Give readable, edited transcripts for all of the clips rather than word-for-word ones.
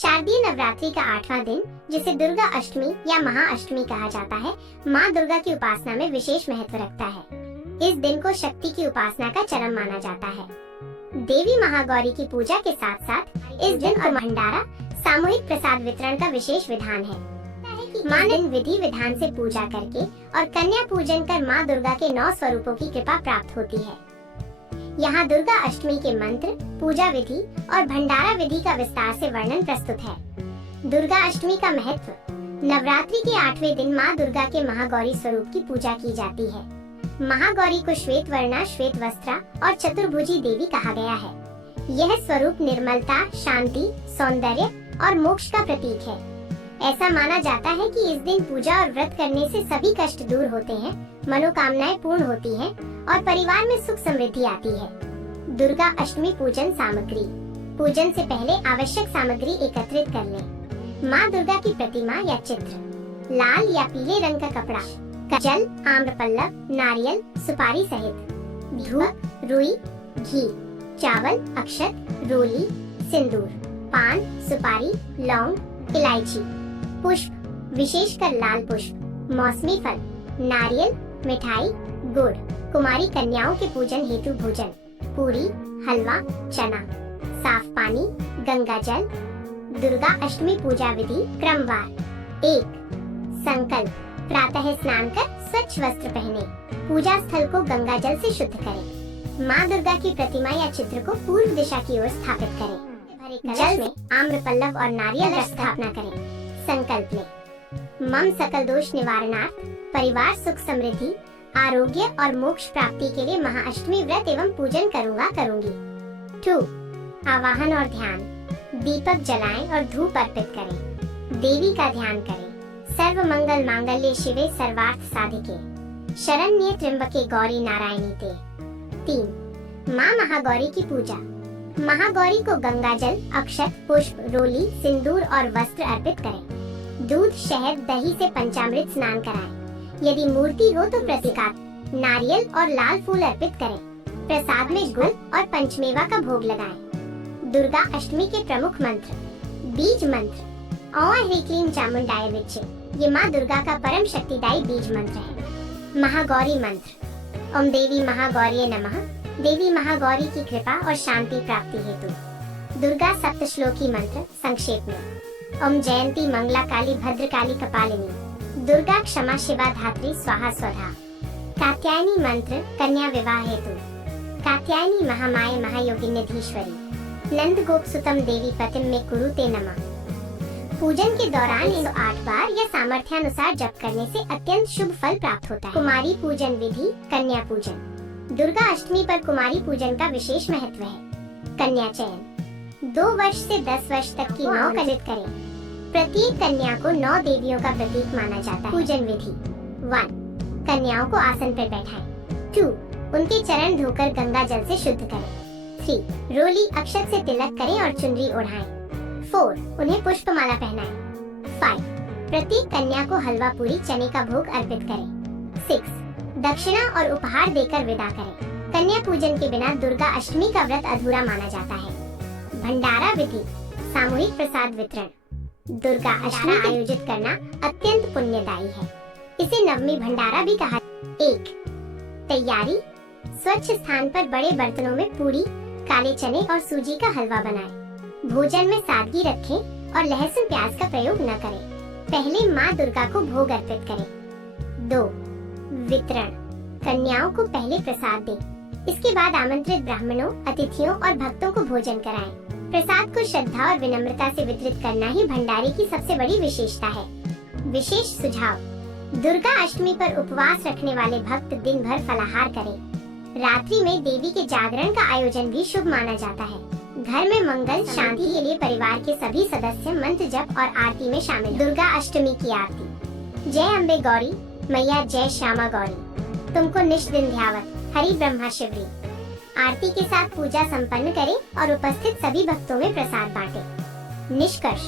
शारदीय नवरात्रि का 8वां दिन, जिसे दुर्गा अष्टमी या महाअष्टमी कहा जाता है, माँ दुर्गा की उपासना में विशेष महत्व रखता है। इस दिन को शक्ति की उपासना का चरम माना जाता है। देवी महागौरी की पूजा के साथ साथ इस दिन और भंडारा सामूहिक प्रसाद वितरण का विशेष विधान है। माँ दिन विधि विधान से पूजा करके और कन्या पूजन कर माँ दुर्गा के 9 स्वरूपों की कृपा प्राप्त होती है। यहाँ दुर्गा अष्टमी के मंत्र, पूजा विधि और भंडारा विधि का विस्तार से वर्णन प्रस्तुत है। दुर्गा अष्टमी का महत्व। नवरात्रि के 8वें दिन माँ दुर्गा के महागौरी स्वरूप की पूजा की जाती है। महागौरी को श्वेत वर्णा, श्वेत वस्त्रा और चतुर्भुजी देवी कहा गया है। यह स्वरूप निर्मलता, शांति, सौंदर्य और मोक्ष का प्रतीक है। ऐसा माना जाता है कि इस दिन पूजा और व्रत करने से सभी कष्ट दूर होते हैं, मनोकामनाएं पूर्ण होती हैं और परिवार में सुख समृद्धि आती है। दुर्गा अष्टमी पूजन सामग्री। पूजन से पहले आवश्यक सामग्री एकत्रित कर लें। माँ दुर्गा की प्रतिमा या चित्र, लाल या पीले रंग का कपड़ा, जल, आम्रपल्लव, नारियल, सुपारी सहित, धूप, रुई, घी, चावल, अक्षत, रोली, सिंदूर, पान, सुपारी, लौंग, इलायची, पुष्प, विशेषकर लाल पुष्प, मौसमी फल, नारियल, मिठाई, गुड़। कुमारी कन्याओं के पूजन हेतु भोजन, पूरी, हलवा, चना, साफ पानी, गंगा जल। दुर्गा अष्टमी पूजा विधि क्रमवार। 1. संकल्प। प्रातः स्नान कर स्वच्छ वस्त्र पहने। पूजा स्थल को गंगा जल से शुद्ध करें। माँ दुर्गा की प्रतिमा या चित्र को पूर्व दिशा की ओर स्थापित करें। जल में आम्रपल्लव और नारियल रख स्थापना करें। संकल्प लें। मम सकल दोष निवारणार्थ, परिवार सुख समृद्धि, आरोग्य और मोक्ष प्राप्ति के लिए महाअष्टमी व्रत एवं पूजन करूंगी। 2. आवाहन और ध्यान। दीपक जलाएं और धूप अर्पित करें। देवी का ध्यान करें। सर्व मंगल मांगल्ये शिवे सर्वार्थ साधिके, शरण्ये त्र्यंबके गौरी नारायणी ते। 3. माँ महागौरी की पूजा। महागौरी को गंगा जल, अक्षत, पुष्प, रोली, सिंदूर और वस्त्र अर्पित करें। दूध, शहद, दही से पंचामृत स्नान कराएं। यदि मूर्ति हो तो प्रसाद, नारियल और लाल फूल अर्पित करें। प्रसाद में गुड़ और पंचमेवा का भोग लगाएं। दुर्गा अष्टमी के प्रमुख मंत्र। बीज मंत्र। ओम ह्रीं क्लीं चामुंडाय विच्चे, ये माँ दुर्गा का परम शक्तिदायी बीज मंत्र है। महागौरी मंत्र। ओम देवी महागौरी नमः। देवी महागौरी की कृपा और शांति प्राप्ति हेतु। दुर्गा सप्तश्लोकी मंत्र संक्षेप में। ओम जयंती मंगला काली भद्रकाली कपालिनी। दुर्गा क्षमा शिवा धात्री स्वाहा स्वधा। कात्यायनी मंत्र कन्या विवाह हेतु। कात्यायनी महामाय महायोगिन्यधीश्वरी। नंद गोप सुतम देवी पतिम में कुरुते नमः। पूजन के दौरान 108 बार या सामर्थ्यानुसार जप करने से अत्यंत शुभ फल प्राप्त होता है। कुमारी पूजन विधि। कन्या पूजन। दुर्गा अष्टमी पर कुमारी पूजन का विशेष महत्व है। कन्या चयन। 2 वर्ष से 10 वर्ष तक की 9 कन्याएं करें। प्रत्येक कन्या को 9 देवियों का प्रतीक माना जाता है। पूजन विधि। 1. कन्याओं को आसन पर बैठाएं। 2. उनके चरण धोकर गंगा जल से शुद्ध करें। 3. रोली अक्षत से तिलक करें और चुनरी ओढ़ाएं। 4. उन्हें पुष्पमाला पहनाएं। 5. प्रत्येक कन्या को हलवा पूरी चने का भोग अर्पित करें। 6. दक्षिणा और उपहार देकर विदा करें। कन्या पूजन के बिना दुर्गा अष्टमी का व्रत अधूरा माना जाता है। भंडारा विधि। सामूहिक प्रसाद वितरण। दुर्गा अष्टमी आयोजित करना अत्यंत पुण्यदायी है। इसे नवमी भंडारा भी कहा। 1. तैयारी। स्वच्छ स्थान पर बड़े बर्तनों में पूरी, काले चने और सूजी का हलवा बनाएं। भोजन में सादगी रखें और लहसुन प्याज का प्रयोग न करें। पहले माँ दुर्गा को भोग अर्पित करें। 2. वितरण। कन्याओं को पहले प्रसाद दें। इसके बाद आमंत्रित ब्राह्मणों, अतिथियों और भक्तों को भोजन कराएं। प्रसाद को श्रद्धा और विनम्रता से वितरित करना ही भंडारे की सबसे बड़ी विशेषता है। विशेष सुझाव। दुर्गा अष्टमी पर उपवास रखने वाले भक्त दिन भर फलाहार करें। रात्रि में देवी के जागरण का आयोजन भी शुभ माना जाता है। घर में मंगल शांति के लिए परिवार के सभी सदस्य मंत्र जप और आरती में शामिल। दुर्गा अष्टमी की आरती। जय अम्बे गौरी मैया, जय श्यामा गौरी, तुमको निष्दिन ध्यावत, हरि ब्रह्मा शिवरी। आरती के साथ पूजा संपन्न करें और उपस्थित सभी भक्तों में प्रसाद बांटें। निष्कर्ष।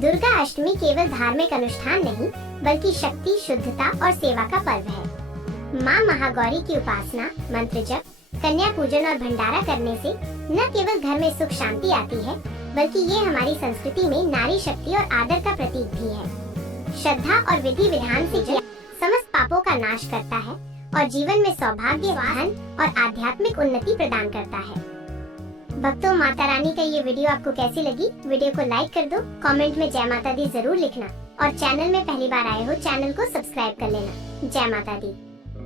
दुर्गा अष्टमी केवल धार्मिक अनुष्ठान नहीं, बल्कि शक्ति, शुद्धता और सेवा का पर्व है। माँ महागौरी की उपासना, मंत्र जप, कन्या पूजन और भंडारा करने से न केवल घर में सुख शांति आती है, बल्कि ये हमारी संस्कृति में नारी ईश्वरीय शक्ति और आदर का प्रतीक भी है। श्रद्धा और विधि विधान से किया समस्त पापों का नाश करता है और जीवन में सौभाग्य, धन और आध्यात्मिक उन्नति प्रदान करता है। भक्तों, माता रानी का ये वीडियो आपको कैसी लगी? वीडियो को लाइक कर दो, कमेंट में जय माता दी जरूर लिखना और चैनल में पहली बार आए हो चैनल को सब्सक्राइब कर लेना। जय माता दी।